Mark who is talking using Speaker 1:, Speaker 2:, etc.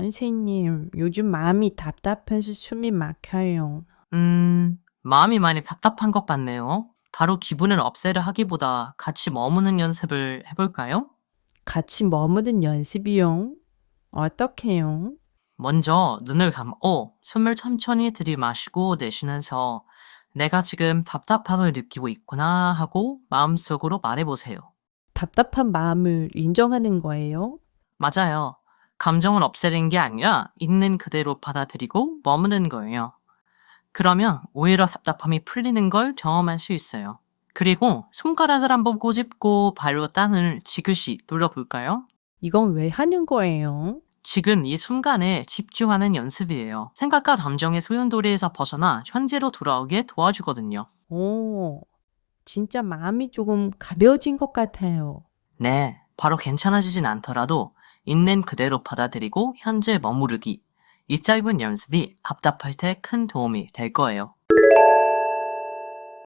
Speaker 1: 선생님, 요즘 마음이 답답해서 숨이 막혀요.
Speaker 2: 음, 마음이 많이 답답한 것 같네요. 바로 기분을 없애려 하기보다 같이 머무는 연습을 해볼까요?
Speaker 1: 같이 머무는 연습이요? 어떻게요?
Speaker 2: 먼저 눈을 감고 숨을 천천히 들이마시고 내쉬면서 내가 지금 답답함을 느끼고 있구나 하고 마음속으로 말해보세요.
Speaker 1: 답답한 마음을 인정하는 거예요?
Speaker 2: 맞아요. 감정을 없애는 게 아니라 있는 그대로 받아들이고 머무는 거예요. 그러면 오히려 답답함이 풀리는 걸 경험할 수 있어요. 그리고 손가락을 한번 꼬집고 발로 땅을 지그시 눌러볼까요?
Speaker 1: 이건 왜 하는 거예요?
Speaker 2: 지금 이 순간에 집중하는 연습이에요. 생각과 감정의 소용돌이에서 벗어나 현재로 돌아오게 도와주거든요.
Speaker 1: 오, 진짜 마음이 조금 가벼워진 것 같아요.
Speaker 2: 네, 바로 괜찮아지진 않더라도 있는 그대로 받아들이고 현재 머무르기. 이 짧은 연습이 답답할 때 큰 도움이 될 거예요.